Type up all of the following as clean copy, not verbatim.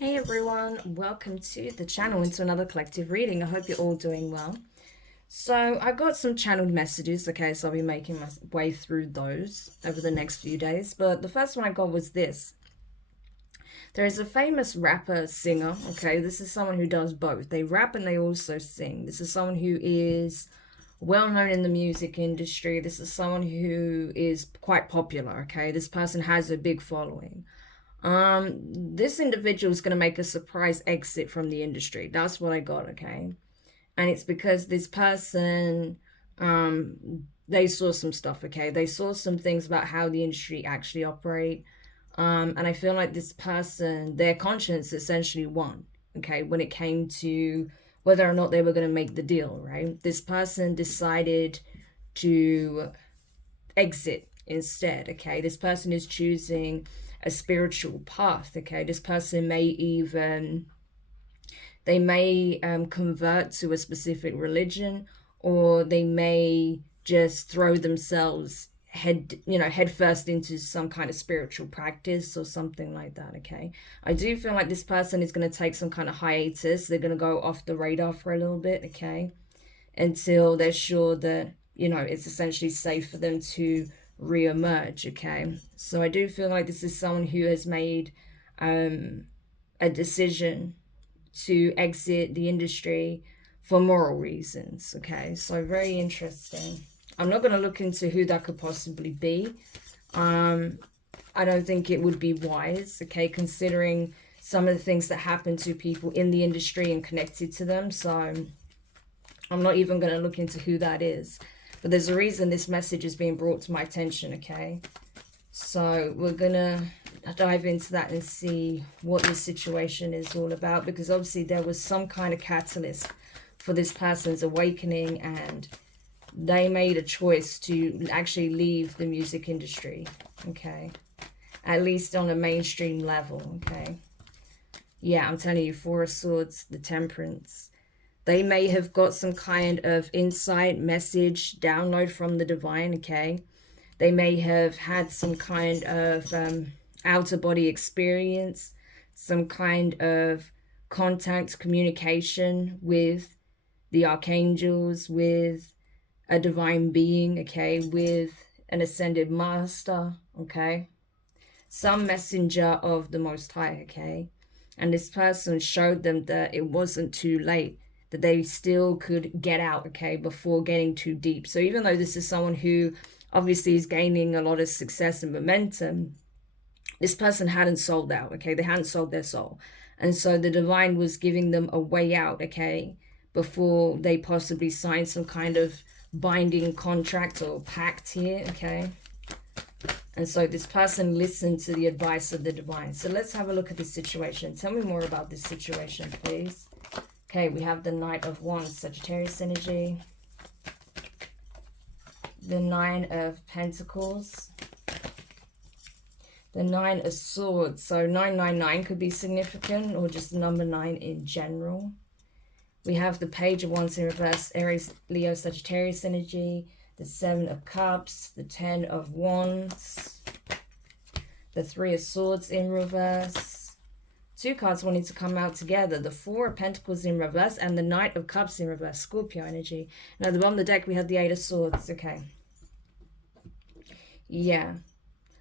Hey everyone, welcome to the channel and to another collective reading. I hope you're all doing well. So I got some channeled messages, okay, so I'll be making my way through those over the next few days. But the first one I got was this. There is a famous rapper singer, okay, this is someone who does both. They rap and they also sing. This is someone who is well known in the music industry. This is someone who is quite popular, okay? This person has a big following. This individual is going to make a surprise exit from the industry. That's what I got, okay? And it's because this person, they saw some stuff, okay? They saw some things about how the industry actually operate. And I feel like this person, their conscience essentially won, okay, when it came to whether or not they were going to make the deal, right? This person decided to exit instead, okay? This person is choosing a spiritual path, okay? This person may even, they may convert to a specific religion, or they may just throw themselves head first into some kind of spiritual practice or something like that, okay? I do feel like this person is going to take some kind of hiatus. They're going to go off the radar for a little bit, okay, until they're sure that it's essentially safe for them to re-emerge, okay? So I do feel like this is someone who has made a decision to exit the industry for moral reasons, okay? So very interesting. I'm not going to look into who that could possibly be. I don't think it would be wise, okay, considering some of the things that happen to people in the industry and connected to them. So I'm not even going to look into who that is. But there's a reason this message is being brought to my attention, okay? So we're going to dive into that and see what this situation is all about, because obviously there was some kind of catalyst for this person's awakening, and they made a choice to actually leave the music industry, okay? At least on a mainstream level, okay? Yeah, I'm telling you, Four of Swords, the Temperance. They may have got some kind of insight, message, download from the divine, okay? They may have had some kind of outer body experience, some kind of contact, communication with the archangels, with a divine being, okay? With an ascended master, okay? Some messenger of the Most High, okay? And this person showed them that it wasn't too late, that they still could get out, okay, before getting too deep. So even though this is someone who obviously is gaining a lot of success and momentum, this person hadn't sold out, okay? They hadn't sold their soul. And so the divine was giving them a way out, okay, before they possibly signed some kind of binding contract or pact here, okay? And so this person listened to the advice of the divine. So let's have a look at this situation. Tell me more about this situation, please. Okay, we have the Knight of Wands, Sagittarius energy. The Nine of Pentacles. The Nine of Swords. So 999 could be significant, or just the number 9 in general. We have the Page of Wands in reverse, Aries, Leo, Sagittarius energy. The Seven of Cups. The Ten of Wands. The Three of Swords in reverse. Two cards wanting to come out together. The Four of Pentacles in reverse and the Knight of Cups in reverse. Scorpio energy. Now, at the bottom of the deck, we have the Eight of Swords. Okay. Yeah.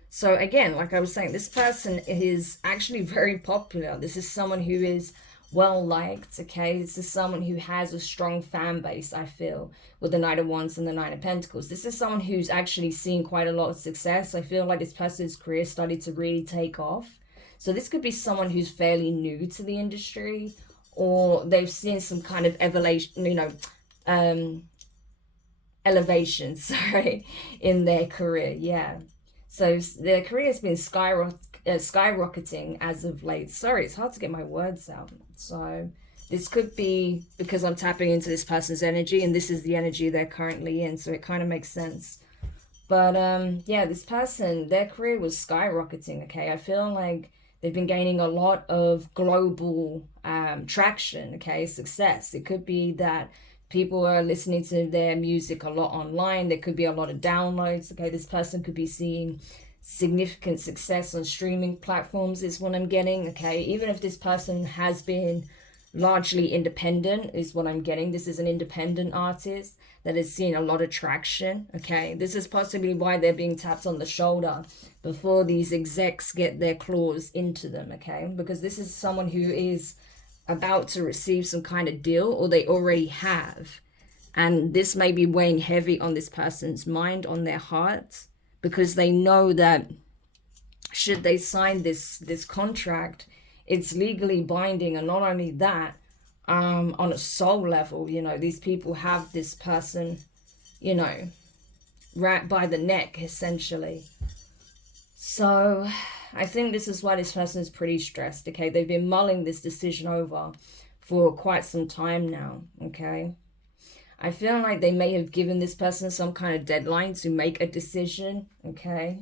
So, again, like I was saying, this person is actually very popular. This is someone who is well-liked, okay? This is someone who has a strong fan base, I feel, with the Knight of Wands and the Nine of Pentacles. This is someone who's actually seen quite a lot of success. I feel like this person's career started to really take off. So this could be someone who's fairly new to the industry, or they've seen some kind of elevation, sorry, in their career, yeah. So their career has been skyrocketing as of late. Sorry, it's hard to get my words out. So this could be because I'm tapping into this person's energy, and this is the energy they're currently in, so it kind of makes sense. But yeah, this person, their career was skyrocketing, okay? I feel like they've been gaining a lot of global traction, okay, success. It could be that people are listening to their music a lot online. There could be a lot of downloads, okay? This person could be seeing significant success on streaming platforms is what I'm getting, okay? Even if this person has been largely independent is what I'm getting. This is an independent artist that has seen a lot of traction, okay? This is possibly why they're being tapped on the shoulder before these execs get their claws into them, okay? Because this is someone who is about to receive some kind of deal, or they already have. And this may be weighing heavy on this person's mind, on their heart, because they know that should they sign this contract, it's legally binding. And not only that, on a soul level, you know, these people have this person, you know, right by the neck, essentially. So I think this is why this person is pretty stressed, okay? They've been mulling this decision over for quite some time now, okay? I feel like they may have given this person some kind of deadline to make a decision, okay?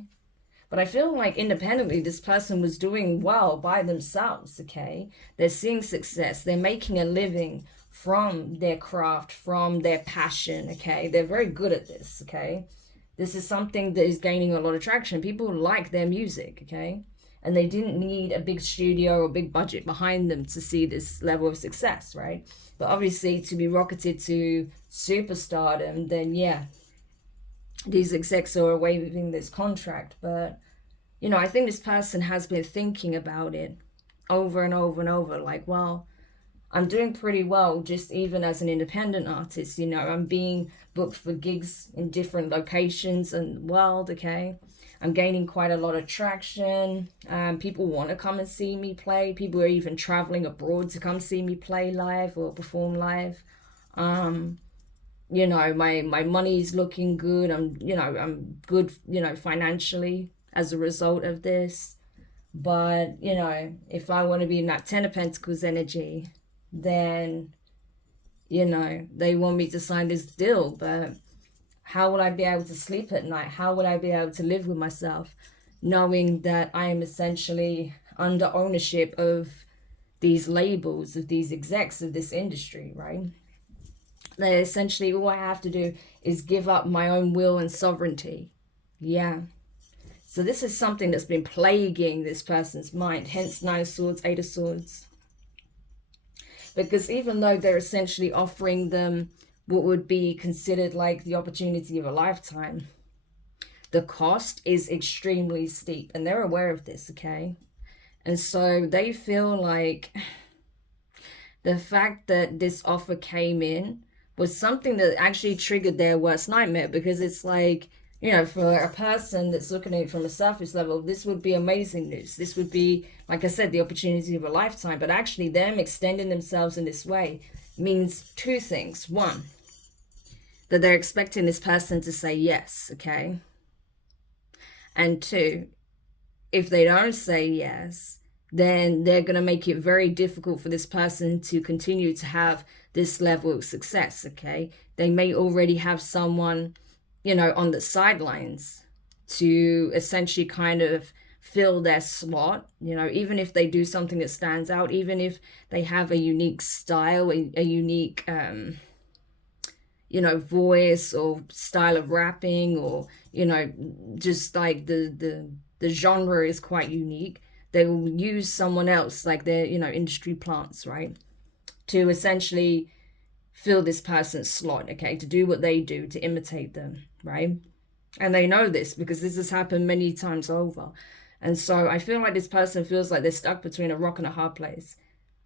But I feel like independently, this person was doing well by themselves, okay? They're seeing success. They're making a living from their craft, from their passion, okay? They're very good at this, okay? This is something that is gaining a lot of traction. People like their music, okay? And they didn't need a big studio or big budget behind them to see this level of success, right? But obviously, to be rocketed to superstardom, then yeah, these execs are waiving this contract. But, you know, I think this person has been thinking about it over and over and over. Like, well, I'm doing pretty well just even as an independent artist, you know. I'm being booked for gigs in different locations in the world, okay? I'm gaining quite a lot of traction. People want to come and see me play. People are even traveling abroad to come see me play live or perform live. You know, my money's looking good. I'm good, you know, financially as a result of this. But, you know, if I want to be in that Ten of Pentacles energy, then, you know, they want me to sign this deal. But how will I be able to sleep at night? How will I be able to live with myself knowing that I am essentially under ownership of these labels, of these execs of this industry, right? That essentially all I have to do is give up my own will and sovereignty. Yeah. So this is something that's been plaguing this person's mind, hence Nine of Swords, Eight of Swords. Because even though they're essentially offering them what would be considered like the opportunity of a lifetime, the cost is extremely steep, and they're aware of this, okay? And so they feel like the fact that this offer came in was something that actually triggered their worst nightmare, because it's like, you know, for a person that's looking at it from a surface level, this would be amazing news. This would be, like I said, the opportunity of a lifetime. But actually them extending themselves in this way means two things. One, that they're expecting this person to say yes, okay? And two, if they don't say yes, then they're going to make it very difficult for this person to continue to have this level of success, okay? They may already have someone, you know, on the sidelines to essentially kind of fill their slot, you know, even if they do something that stands out, even if they have a unique style, a unique, you know, voice or style of rapping, or, you know, just like the genre is quite unique. They will use someone else, like their, you know, industry plants, right, to essentially fill this person's slot, okay, to do what they do, to imitate them, right? And they know this because this has happened many times over. And so I feel like this person feels like they're stuck between a rock and a hard place,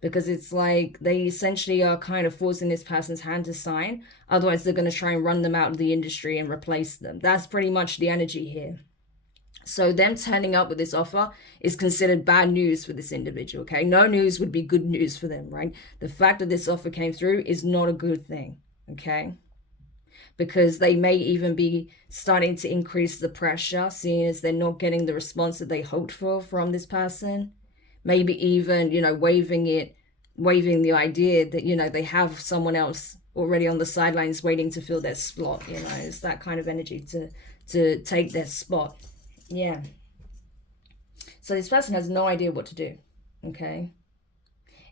because it's like they essentially are kind of forcing this person's hand to sign. Otherwise, they're going to try and run them out of the industry and replace them. That's pretty much the energy here. So them turning up with this offer is considered bad news for this individual, okay? No news would be good news for them, right? The fact that this offer came through is not a good thing, okay? Because they may even be starting to increase the pressure, seeing as they're not getting the response that they hoped for from this person. Maybe even, you know, waving the idea that, you know, they have someone else already on the sidelines waiting to fill their slot, you know? It's that kind of energy to take their spot. Yeah. So this person has no idea what to do, okay?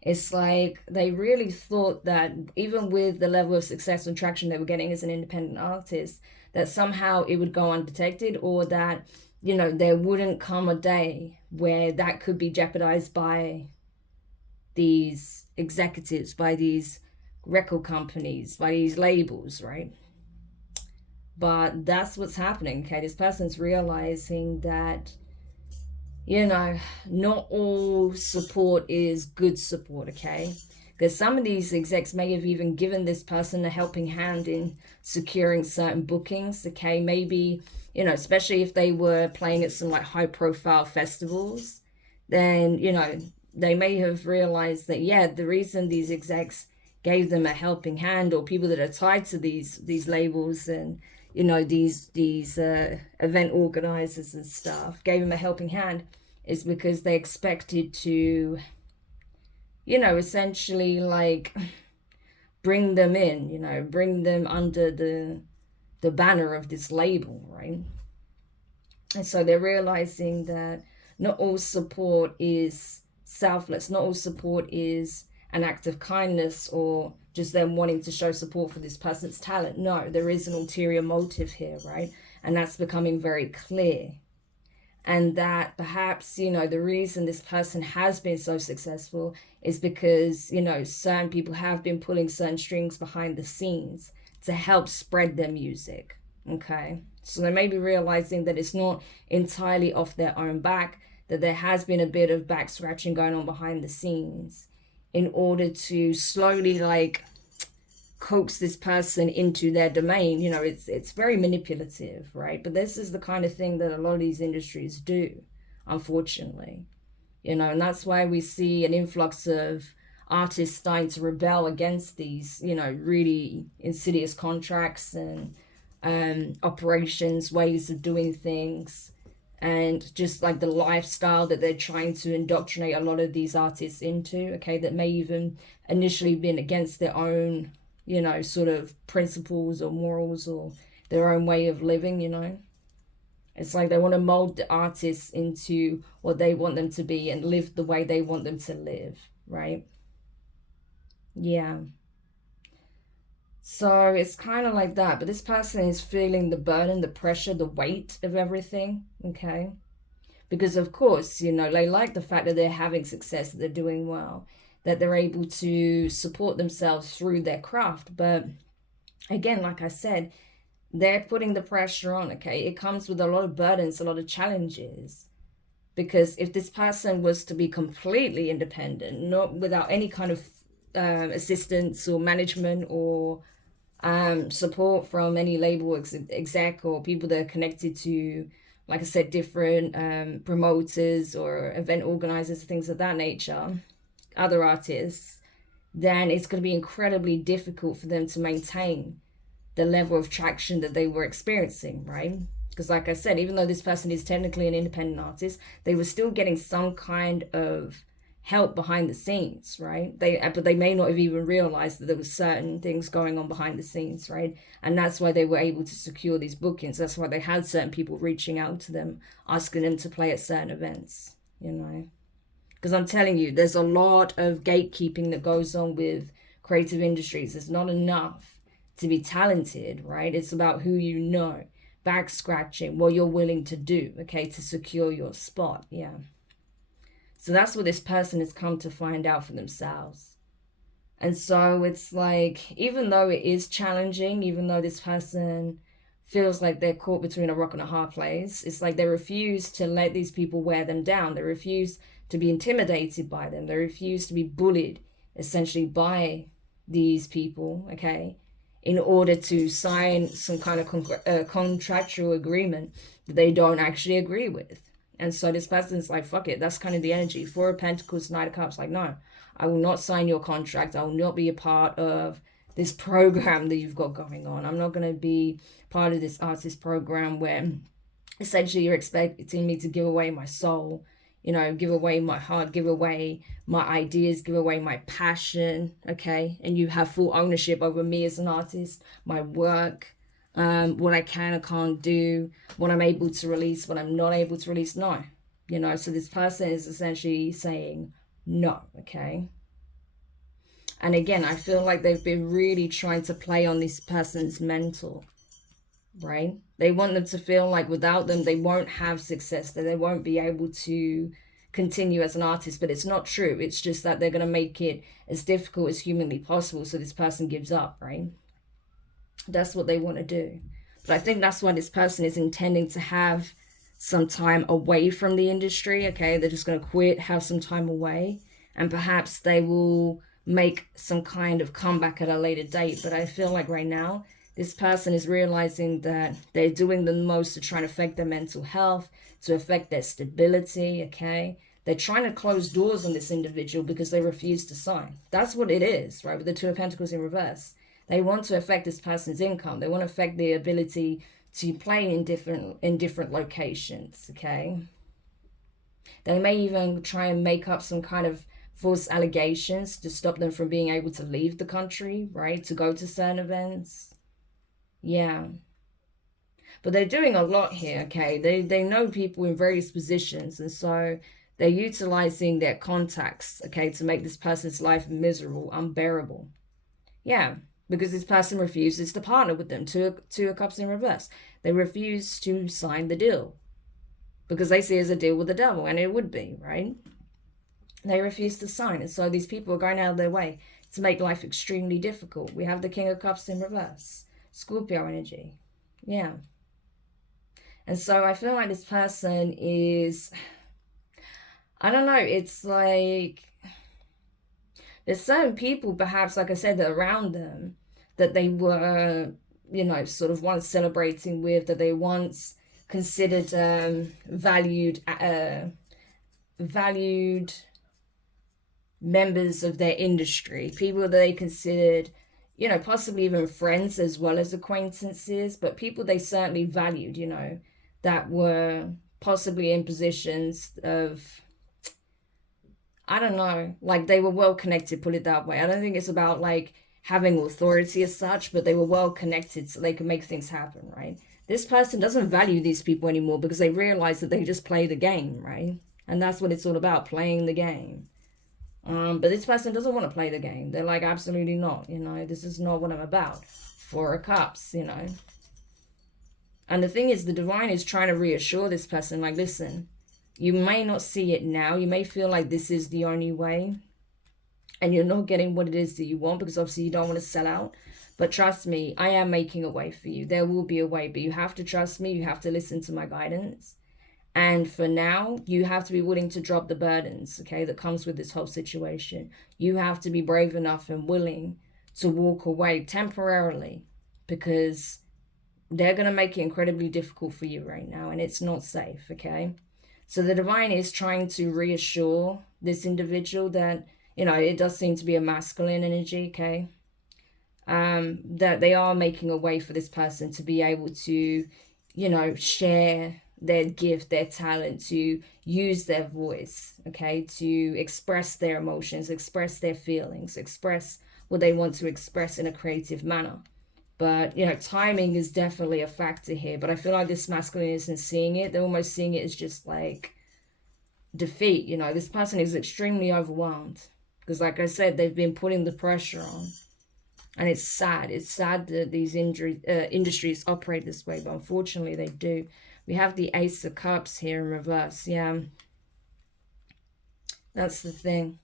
It's like they really thought that even with the level of success and traction they were getting as an independent artist, that somehow it would go undetected, or that you know, there wouldn't come a day where that could be jeopardized by these executives, by these record companies, by these labels, right? But that's what's happening, okay? This person's realizing that, you know, not all support is good support, okay? Because some of these execs may have even given this person a helping hand in securing certain bookings, okay? Maybe, you know, especially if they were playing at some like high profile festivals, then, you know, they may have realized that, yeah, the reason these execs gave them a helping hand, or people that are tied to these labels and, you know, these event organizers and stuff gave them a helping hand, is because they expected to, you know, essentially like bring them in, you know, bring them under the banner of this label, right? And so they're realizing that not all support is selfless, not all support is an act of kindness or just them wanting to show support for this person's talent. No, there is an ulterior motive here, right? And that's becoming very clear. And that perhaps, you know, the reason this person has been so successful is because, you know, certain people have been pulling certain strings behind the scenes to help spread their music, okay? So they may be realizing that it's not entirely off their own back, that there has been a bit of back scratching going on behind the scenes in order to slowly like coax this person into their domain. You know, it's very manipulative, right? But this is the kind of thing that a lot of these industries do, unfortunately. You know, and that's why we see an influx of artists starting to rebel against these, you know, really insidious contracts and operations, ways of doing things, and just like the lifestyle that they're trying to indoctrinate a lot of these artists into, okay, that may even initially been against their own, you know, sort of principles or morals or their own way of living, you know. It's like they want to mold the artists into what they want them to be and live the way they want them to live, right? Yeah. So it's kind of like that. But this person is feeling the burden, the pressure, the weight of everything, okay? Because, of course, you know, they like the fact that they're having success, that they're doing well, that they're able to support themselves through their craft. But again, like I said, they're putting the pressure on, okay? It comes with a lot of burdens, a lot of challenges. Because if this person was to be completely independent, not without any kind of assistance or management or support from any label exec or people that are connected to, like I said, different promoters or event organizers, things of that nature, other artists, then it's going to be incredibly difficult for them to maintain the level of traction that they were experiencing, right? Because like I said, even though this person is technically an independent artist, they were still getting some kind of help behind the scenes, right? But they may not have even realized that there was certain things going on behind the scenes, right? And that's why they were able to secure these bookings. That's why they had certain people reaching out to them, asking them to play at certain events, you know. Because I'm telling you, there's a lot of gatekeeping that goes on with creative industries. It's not enough to be talented, right? It's about who you know, back scratching, what you're willing to do, okay, to secure your spot. Yeah. So that's what this person has come to find out for themselves. And so it's like, even though it is challenging, even though this person feels like they're caught between a rock and a hard place, it's like they refuse to let these people wear them down. They refuse to be intimidated by them. They refuse to be bullied, essentially, by these people, okay, in order to sign some kind of contractual agreement that they don't actually agree with. And so this person's like, fuck it, that's kind of the energy. Four of Pentacles, Knight of Cups, like, no, I will not sign your contract. I will not be a part of this program that you've got going on. I'm not going to be part of this artist program where essentially you're expecting me to give away my soul, you know, give away my heart, give away my ideas, give away my passion, okay? And you have full ownership over me as an artist, my work, what I can or can't do, what I'm able to release, what I'm not able to release. No, you know, so this person is essentially saying no, okay? And again, I feel like they've been really trying to play on this person's mental, right? They want them to feel like without them, they won't have success, that they won't be able to continue as an artist. But it's not true. It's just that they're going to make it as difficult as humanly possible so this person gives up, right? That's what they want to do. But I think that's why this person is intending to have some time away from the industry, okay? They're just going to quit, have some time away, and perhaps they will make some kind of comeback at a later date. But I feel like right now, this person is realizing that they're doing the most to try and affect their mental health, to affect their stability, okay? They're trying to close doors on this individual because they refuse to sign. That's what it is, right? With the Two of Pentacles in reverse. They want to affect this person's income. They want to affect the ability to play in different locations, okay? They may even try and make up some kind of false allegations to stop them from being able to leave the country, right? To go to certain events. Yeah. But they're doing a lot here, okay? They know people in various positions, and so they're utilizing their contacts, okay, to make this person's life miserable, unbearable. Yeah, because this person refuses to partner with them. Two of Cups in reverse. They refuse to sign the deal because they see it as a deal with the devil, and it would be, right? They refuse to sign, and so these people are going out of their way to make life extremely difficult. We have the King of Cups in reverse. Scorpio energy. Yeah. And so I feel like this person is, I don't know, it's like there's certain people, perhaps, like I said, that around them that they were, you know, sort of once celebrating with, that they once considered valued members of their industry, people that they considered, you know, possibly even friends as well as acquaintances, but people they certainly valued, you know, that were possibly in positions of, I don't know, like they were well connected, put it that way. I don't think it's about like having authority as such, but they were well connected so they could make things happen, right? This person doesn't value these people anymore because they realize that they just play the game, right? And that's what it's all about, playing the game. But this person doesn't want to play the game. They're like, absolutely not, you know, this is not what I'm about. Four of Cups, you know. And the thing is, the divine is trying to reassure this person, like, listen, you may not see it now. You may feel like this is the only way and you're not getting what it is that you want because obviously you don't want to sell out. But trust me, I am making a way for you. There will be a way, but you have to trust me. You have to listen to my guidance. And for now, you have to be willing to drop the burdens, okay, that comes with this whole situation. You have to be brave enough and willing to walk away temporarily because they're going to make it incredibly difficult for you right now, and it's not safe, okay? So the divine is trying to reassure this individual that, you know, it does seem to be a masculine energy, okay? That they are making a way for this person to be able to, you know, share their gift, their talent, to use their voice, okay? To express their emotions, express their feelings, express what they want to express in a creative manner. But, you know, timing is definitely a factor here. But I feel like this masculine isn't seeing it. They're almost seeing it as just like defeat. You know, this person is extremely overwhelmed. Because like I said, they've been putting the pressure on. And it's sad. It's sad that these industries operate this way. But unfortunately, they do. We have the Ace of Cups here in reverse. Yeah. That's the thing.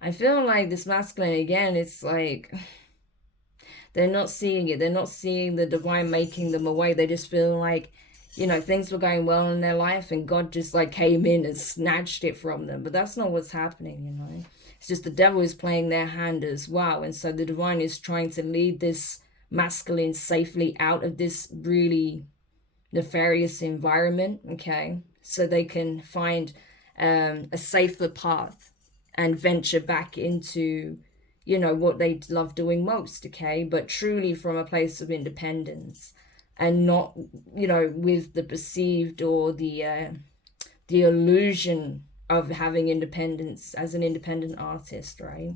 I feel like this masculine, again, it's like they're not seeing it. They're not seeing the divine making them away. They just feel like, you know, things were going well in their life and God just like came in and snatched it from them. But that's not what's happening, you know. It's just the devil is playing their hand as well. And so the divine is trying to lead this masculine safely out of this really nefarious environment, okay? So they can find a safer path and venture back into, you know, what they love doing most, okay? But truly from a place of independence and not, you know, with the perceived or the illusion of having independence as an independent artist, right?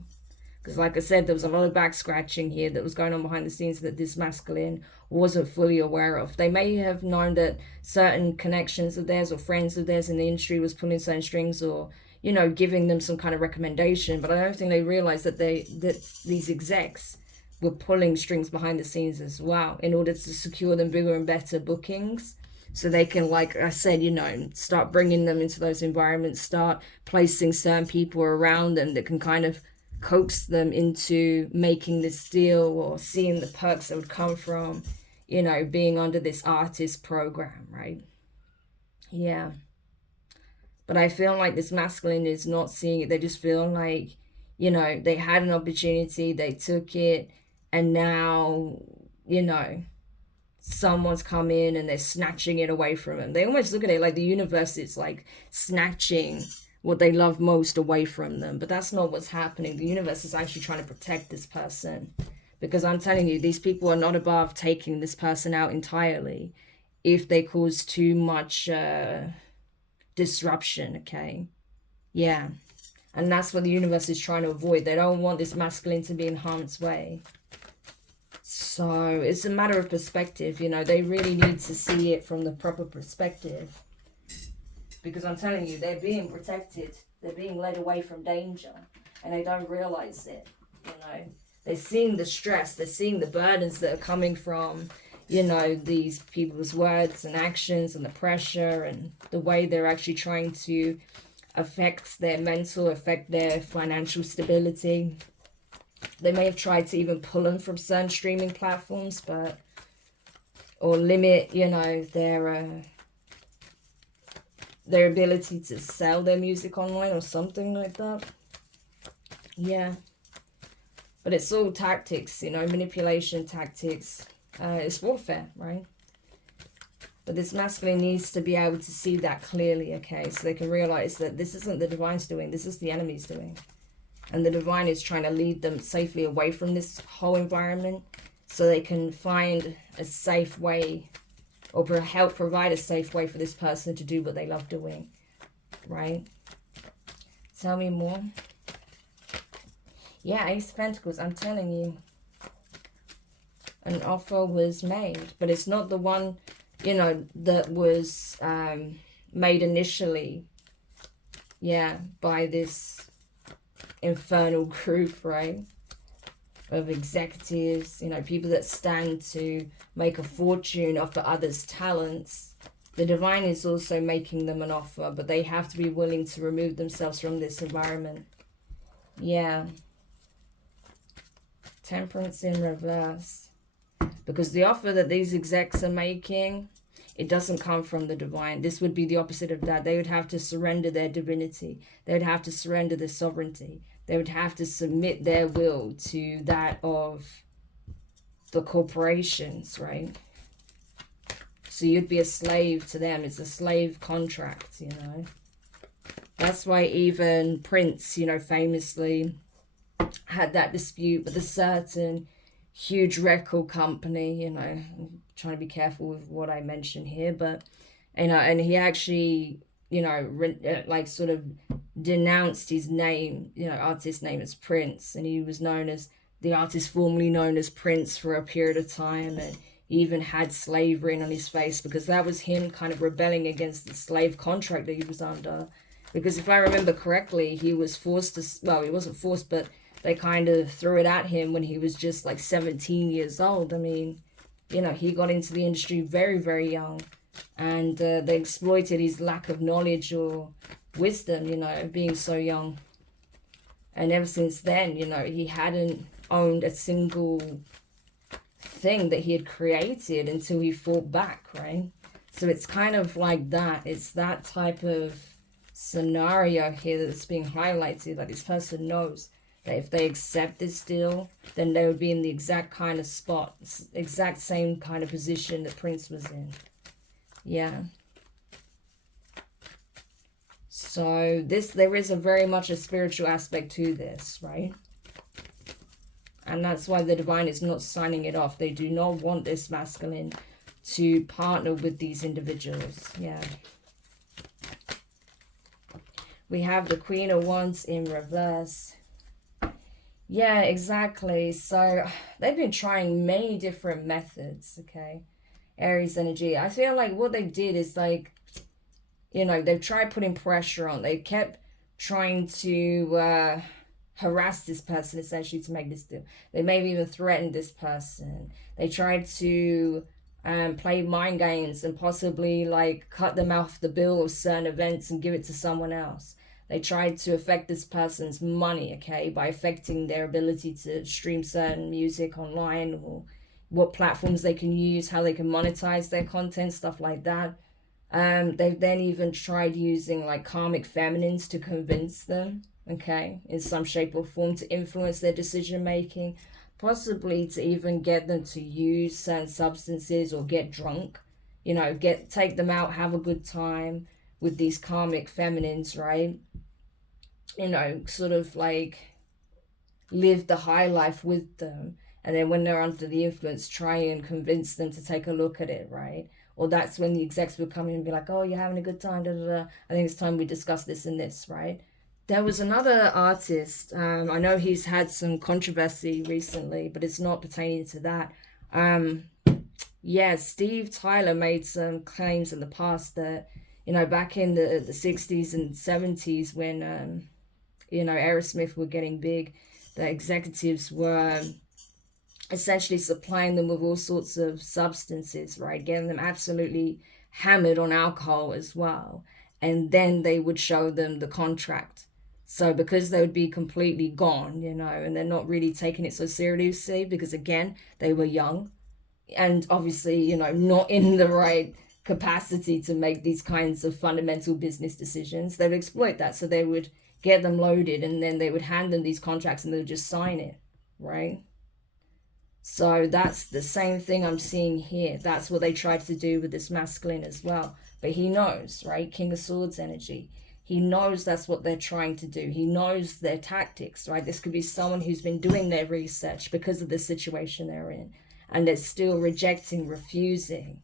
Because like I said, there was a lot of back scratching here that was going on behind the scenes that this masculine wasn't fully aware of. They may have known that certain connections of theirs or friends of theirs in the industry was pulling certain strings or, you know, giving them some kind of recommendation. But I don't think they realized that these execs were pulling strings behind the scenes as well in order to secure them bigger and better bookings. So they can, like I said, start bringing them into those environments, start placing certain people around them that can kind of coax them into making this deal or seeing the perks that would come from, being under this artist program, right? Yeah. But I feel like this masculine is not seeing it. They just feel like, they had an opportunity, they took it, and now, someone's come in and they're snatching it away from them. They almost look at it like the universe is like snatching what they love most away from them. But that's not what's happening. The universe is actually trying to protect this person. Because I'm telling you, these people are not above taking this person out entirely if they cause too much disruption, okay? Yeah. And that's what the universe is trying to avoid. They don't want this masculine to be in harm's way. So it's a matter of perspective, they really need to see it from the proper perspective. Because I'm telling you, they're being protected. They're being led away from danger. And they don't realize it, They're seeing the stress. They're seeing the burdens that are coming from, these people's words and actions and the pressure and the way they're actually trying to affect their mental, affect their financial stability. They may have tried to even pull them from certain streaming platforms, or limit, their ability to sell their music online or something like that. Yeah. But it's all tactics, manipulation tactics. It's warfare, right? But this masculine needs to be able to see that clearly, okay? So they can realize that this isn't the divine's doing, this is the enemy's doing. And the divine is trying to lead them safely away from this whole environment so they can find a safe way or help provide a safe way for this person to do what they love doing, right? Tell me more. Yeah, Ace of Pentacles, I'm telling you. An offer was made, but it's not the one, that was made initially, by this infernal group, right, of executives, people that stand to make a fortune off of others' talents. The divine is also making them an offer, but they have to be willing to remove themselves from this environment. Yeah. Temperance in reverse. Because the offer that these execs are making, it doesn't come from the divine. This would be the opposite of that. They would have to surrender their divinity. They would have to surrender their sovereignty. They would have to submit their will to that of the corporations, right? So you'd be a slave to them. It's a slave contract, That's why even Prince, famously had that dispute with a certain huge record company, I'm trying to be careful with what I mention here, but, and he actually, sort of denounced his name, artist name as Prince, and he was known as the artist formerly known as Prince for a period of time, and he even had slavery on his face because that was him kind of rebelling against the slave contract that he was under. Because if I remember correctly, he was forced to, well, he wasn't forced, but they kind of threw it at him when he was just like 17 years old. I mean, he got into the industry very, very young. And they exploited his lack of knowledge or wisdom, being so young. And ever since then, he hadn't owned a single thing that he had created until he fought back, right? So it's kind of like that. It's that type of scenario here that's being highlighted, that this person knows that if they accept this deal, then they would be in the exact kind of spot, exact same kind of position that Prince was in. Yeah. So there is very much a spiritual aspect to this, right? And that's why the divine is not signing it off. They do not want this masculine to partner with these individuals. Yeah. We have the Queen of Wands in reverse. Yeah, exactly. So they've been trying many different methods, okay? Aries energy. I feel like what they did is like, they've tried putting pressure on. They kept trying to harass this person essentially to make this deal. They may have even threatened this person. They tried to play mind games and possibly like cut them off the bill of certain events and give it to someone else. They tried to affect this person's money, okay, by affecting their ability to stream certain music online, or what platforms they can use, how they can monetize their content, stuff like that. They've then even tried using like karmic feminines to convince them, okay, in some shape or form, to influence their decision making, possibly to even get them to use certain substances or get drunk, you know, take them out, have a good time with these karmic feminines, right? You know, sort of like live the high life with them, and then when they're under the influence, try and convince them to take a look at it, right? Or that's when the execs would come in and be like, oh, you're having a good time, da, da, da. I think it's time we discuss this and this, right? There was another artist, I know he's had some controversy recently, but it's not pertaining to that. Yeah, Steve Tyler made some claims in the past that, you know, back in the 60s and 70s when, you know, Aerosmith were getting big, the executives were essentially supplying them with all sorts of substances, right? Getting them absolutely hammered on alcohol as well. And then they would show them the contract. So because they would be completely gone, you know, and they're not really taking it so seriously because, again, they were young and obviously, you know, not in the right capacity to make these kinds of fundamental business decisions, they would exploit that. So they would get them loaded and then they would hand them these contracts and they would just sign it, right? So that's the same thing I'm seeing here. That's what they tried to do with this masculine as well. But he knows, right? King of Swords energy. He knows that's what they're trying to do. He knows their tactics, right? This could be someone who's been doing their research because of the situation they're in, and they're still rejecting, refusing.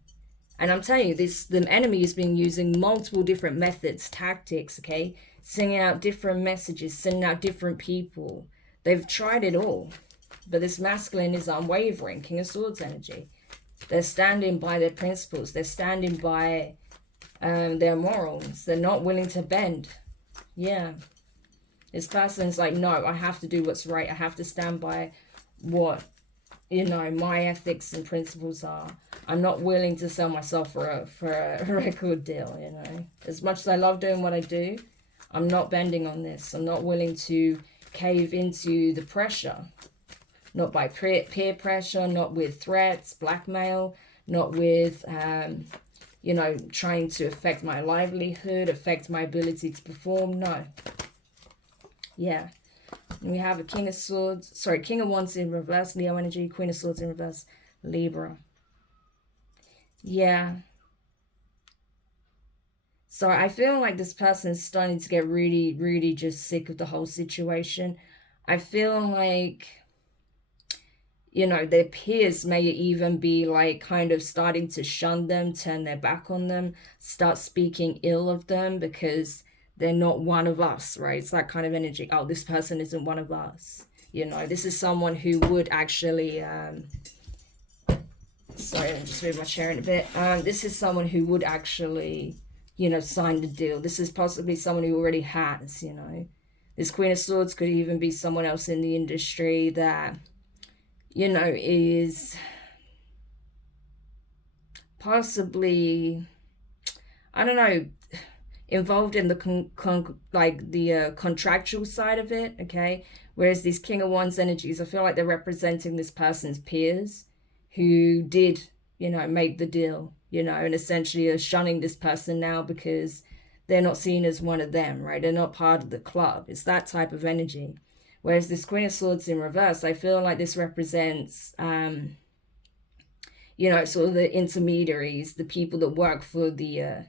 And I'm telling you, the enemy has been using multiple different methods, tactics, okay? Sending out different messages, sending out different people. They've tried it all. But this masculine is unwavering, King of Swords energy. They're standing by their principles. They're standing by their morals. They're not willing to bend. Yeah. This person's like, no, I have to do what's right. I have to stand by what, you know, my ethics and principles are. I'm not willing to sell myself for a record deal, you know. As much as I love doing what I do, I'm not bending on this. I'm not willing to cave into the pressure. Not by peer pressure, not with threats, blackmail, not with, you know, trying to affect my livelihood, affect my ability to perform. No. Yeah. And we have a King of Swords, sorry, King of Wands in reverse, Leo energy, Queen of Swords in reverse, Libra. Yeah. So I feel like this person is starting to get really, really just sick of the whole situation. I feel like, you know, their peers may even be like kind of starting to shun them, turn their back on them, start speaking ill of them because they're not one of us, right? It's that kind of energy. Oh, this person isn't one of us. You know, this is someone who would actually, sorry, let me just move my chair in a bit. This is someone who would actually, you know, sign the deal. This is possibly someone who already has, you know. This Queen of Swords could even be someone else in the industry that, you know, is possibly, I don't know, involved in the contractual side of it, okay? Whereas these King of Wands energies, I feel like they're representing this person's peers who did, you know, make the deal, you know, and essentially are shunning this person now because they're not seen as one of them, right? They're not part of the club. It's that type of energy. Whereas this Queen of Swords in reverse, I feel like this represents, you know, sort of the intermediaries, the people that work for the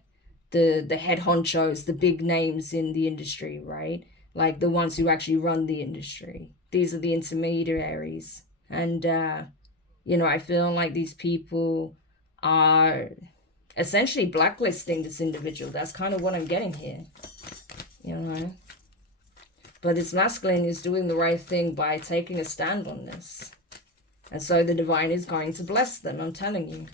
head honchos, the big names in the industry, right? Like the ones who actually run the industry. These are the intermediaries. And, you know, I feel like these people are essentially blacklisting this individual. That's kind of what I'm getting here, you know. But this masculine is doing the right thing by taking a stand on this. And so the divine is going to bless them, I'm telling you.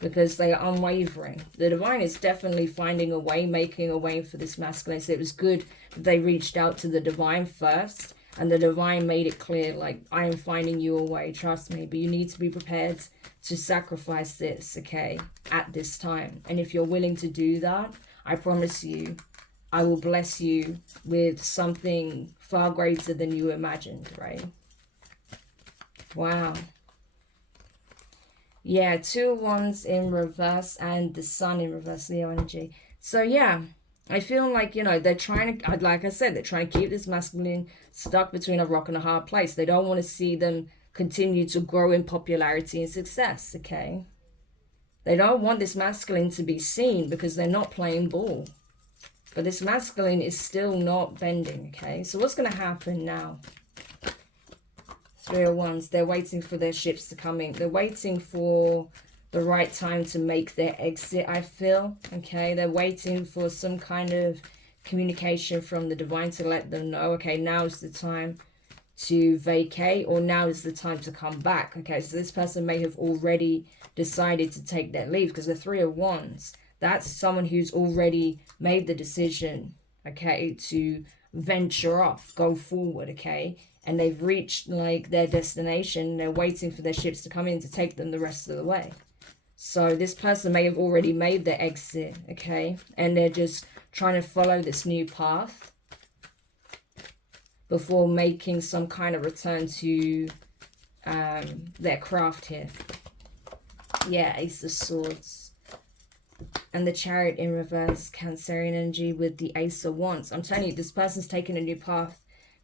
Because they are unwavering. The divine is definitely finding a way, making a way for this masculine. So it was good they reached out to the divine first, and the divine made it clear, like, I am finding you a way, trust me, but you need to be prepared to sacrifice this, okay, at this time. And if you're willing to do that, I promise you, I will bless you with something far greater than you imagined, right? Wow. Yeah, 2 of Wands in reverse and the Sun in reverse, Leo energy. So yeah, I feel like, you know, they're trying to, like I said, they're trying to keep this masculine stuck between a rock and a hard place. They don't want to see them continue to grow in popularity and success, okay? They don't want this masculine to be seen because they're not playing ball. But this masculine is still not bending, okay? So what's going to happen now? 3 of Wands, they're waiting for their ships to come in. They're waiting for the right time to make their exit, I feel, okay? They're waiting for some kind of communication from the divine to let them know, okay, now is the time to vacate, or now is the time to come back, okay? So this person may have already decided to take their leave, because the 3 of Wands, that's someone who's already made the decision, okay, to venture off, go forward, okay? And they've reached, like, their destination. They're waiting for their ships to come in to take them the rest of the way. So this person may have already made their exit, okay? And they're just trying to follow this new path before making some kind of return to their craft here. Yeah, Ace of Swords. And the Chariot in reverse, Cancerian energy with the Ace of Wands. I'm telling you, this person's taking a new path.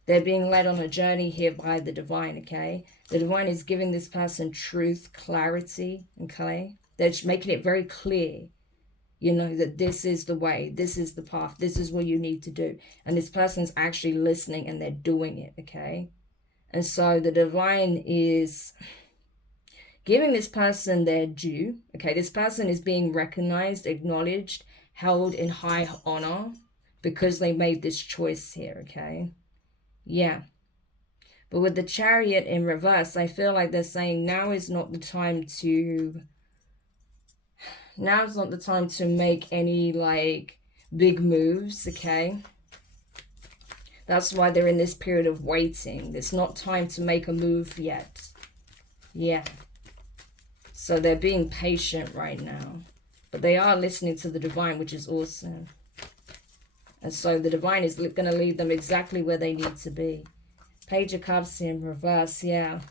They're being led on a journey here by the divine, okay? The divine is giving this person truth, clarity, okay? They're just making it very clear, you know, that this is the way, this is the path, this is what you need to do. And this person's actually listening and they're doing it, okay? And so the divine is giving this person their due, okay? This person is being recognized, acknowledged, held in high honor because they made this choice here, okay? Yeah. But with the Chariot in reverse, I feel like they're saying now is not the time to make any, like, big moves, okay? That's why they're in this period of waiting. It's not time to make a move yet. Yeah. So they're being patient right now. But they are listening to the divine, which is awesome. And so the divine is going to lead them exactly where they need to be. Page of Cups in reverse, yeah.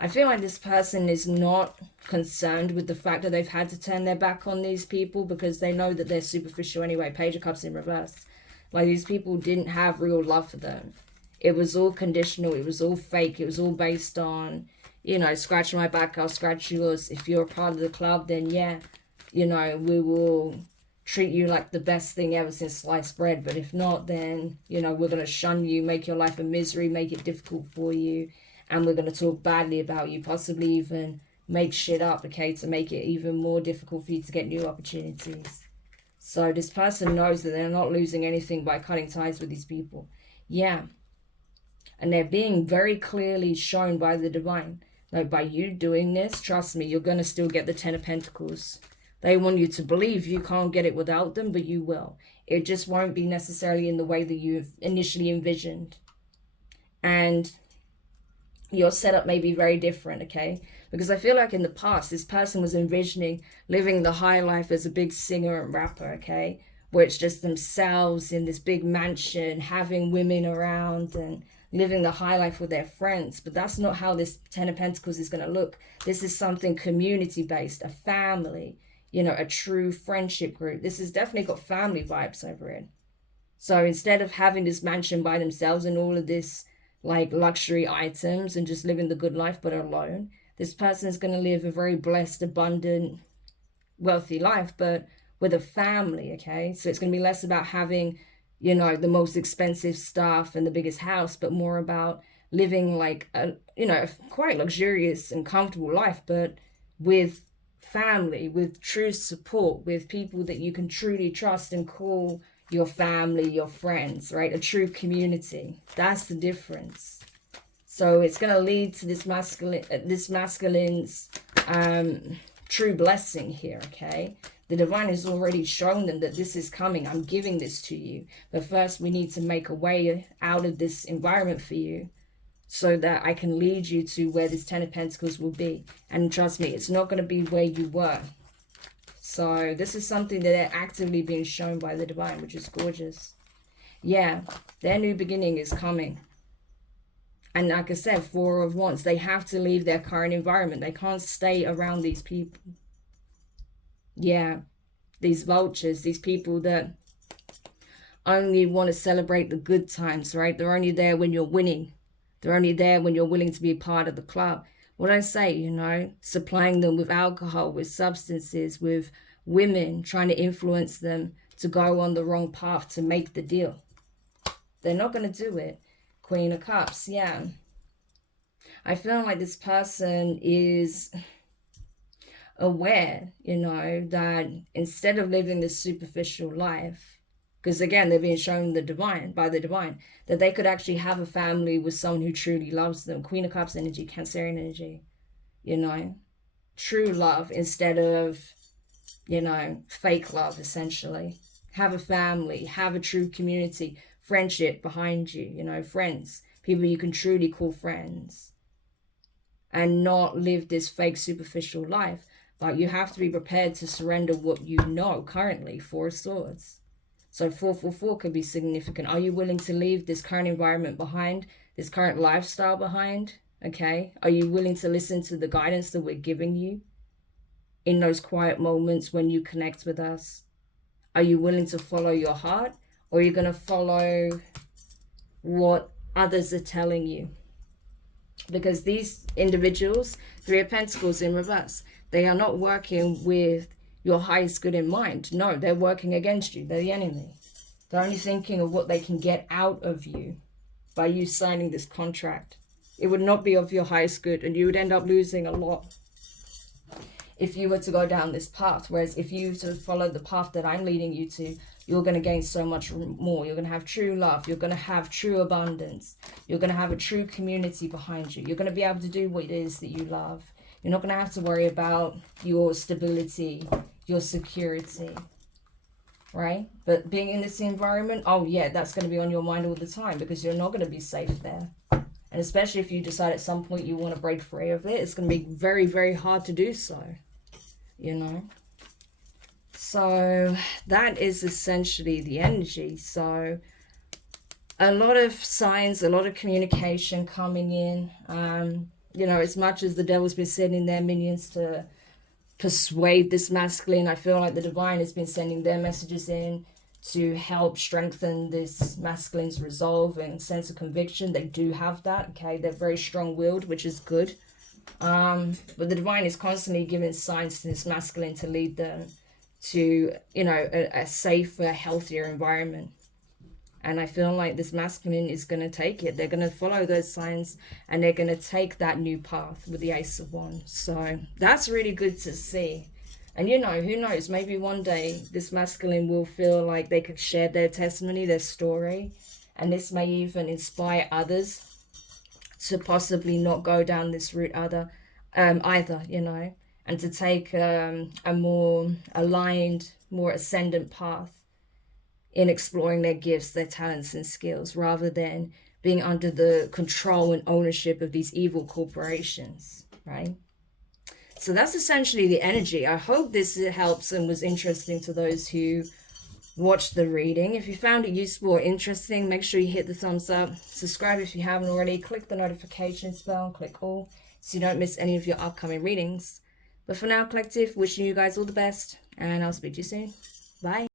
I feel like this person is not concerned with the fact that they've had to turn their back on these people because they know that they're superficial anyway. Page of Cups in reverse. Like, these people didn't have real love for them. It was all conditional. It was all fake. It was all based on, you know, scratch my back, I'll scratch yours. If you're a part of the club, then yeah, you know, we will treat you like the best thing ever since sliced bread. But if not, then, you know, we're going to shun you, make your life a misery, make it difficult for you. And we're going to talk badly about you, possibly even make shit up, okay, to make it even more difficult for you to get new opportunities. So this person knows that they're not losing anything by cutting ties with these people. Yeah. And they're being very clearly shown by the divine. Like, by you doing this, trust me, you're going to still get the 10 of Pentacles. They want you to believe you can't get it without them, but you will. It just won't be necessarily in the way that you've initially envisioned. And your setup may be very different, okay? Because I feel like in the past, this person was envisioning living the high life as a big singer and rapper, okay? Where it's just themselves in this big mansion, having women around and living the high life with their friends. But that's not how this 10 of Pentacles is going to look. This is something community-based, a family, you know, a true friendship group. This has definitely got family vibes over it. So instead of having this mansion by themselves and all of this, like, luxury items and just living the good life but alone, this person is going to live a very blessed, abundant, wealthy life, but with a family, okay? So it's going to be less about having, you know, the most expensive stuff and the biggest house, but more about living like a, you know, a quite luxurious and comfortable life, but with family, with true support, with people that you can truly trust and call your family, your friends, right? A true community. That's the difference. So it's going to lead to this masculine's true blessing here, okay? The divine has already shown them that this is coming. I'm giving this to you. But first, we need to make a way out of this environment for you so that I can lead you to where this Ten of Pentacles will be. And trust me, it's not going to be where you were. So this is something that they're actively being shown by the divine, which is gorgeous. Yeah, their new beginning is coming. And like I said, Four of Wands, they have to leave their current environment. They can't stay around these people. Yeah, these vultures, these people that only want to celebrate the good times, right? They're only there when you're winning. They're only there when you're willing to be a part of the club. What I say, you know, supplying them with alcohol, with substances, with women, trying to influence them to go on the wrong path to make the deal. They're not going to do it. Queen of Cups, yeah. I feel like this person is aware, you know, that instead of living this superficial life, because again, they're being shown the divine, by the divine, that they could actually have a family with someone who truly loves them. Queen of Cups energy, Cancerian energy, you know, true love instead of, you know, fake love, essentially. Have a family, have a true community, friendship behind you, you know, friends, people you can truly call friends, and not live this fake superficial life. But you have to be prepared to surrender what you know currently. Four of Swords. So 444 could be significant. Are you willing to leave this current environment behind, this current lifestyle behind? Okay. Are you willing to listen to the guidance that we're giving you in those quiet moments when you connect with us? Are you willing to follow your heart, or are you going to follow what others are telling you? Because these individuals, Three of Pentacles in reverse, they are not working with your highest good in mind. No, they're working against you. They're the enemy. They're only thinking of what they can get out of you by you signing this contract. It would not be of your highest good, and you would end up losing a lot if you were to go down this path. Whereas if you sort of follow the path that I'm leading you to, you're going to gain so much more. You're going to have true love. You're going to have true abundance. You're going to have a true community behind you. You're going to be able to do what it is that you love. You're not going to have to worry about your stability, your security, right? But being in this environment, oh yeah, that's going to be on your mind all the time, because you're not going to be safe there. And especially if you decide at some point you want to break free of it, it's going to be very, very hard to do so, you know? So that is essentially the energy. So a lot of signs, a lot of communication coming in. You know, as much as the devil's been sending their minions to persuade this masculine, I feel like the divine has been sending their messages in to help strengthen this masculine's resolve and sense of conviction. They do have that, okay? They're very strong-willed, which is good. But the divine is constantly giving signs to this masculine to lead them to, you know, a safer, healthier environment. And I feel like this masculine is going to take it. They're going to follow those signs, and they're going to take that new path with the Ace of Wands. So that's really good to see. And, you know, who knows? Maybe one day this masculine will feel like they could share their testimony, their story. And this may even inspire others to possibly not go down this route either, you know. And to take a more aligned, more ascendant path in exploring their gifts, their talents and skills, rather than being under the control and ownership of these evil corporations, right? So that's essentially the energy. I hope this helps and was interesting to those who watched the reading. If you found it useful or interesting, make sure you hit the thumbs up. Subscribe if you haven't already. Click the notifications bell, click all, so you don't miss any of your upcoming readings. But for now, collective, wishing you guys all the best, and I'll speak to you soon. Bye.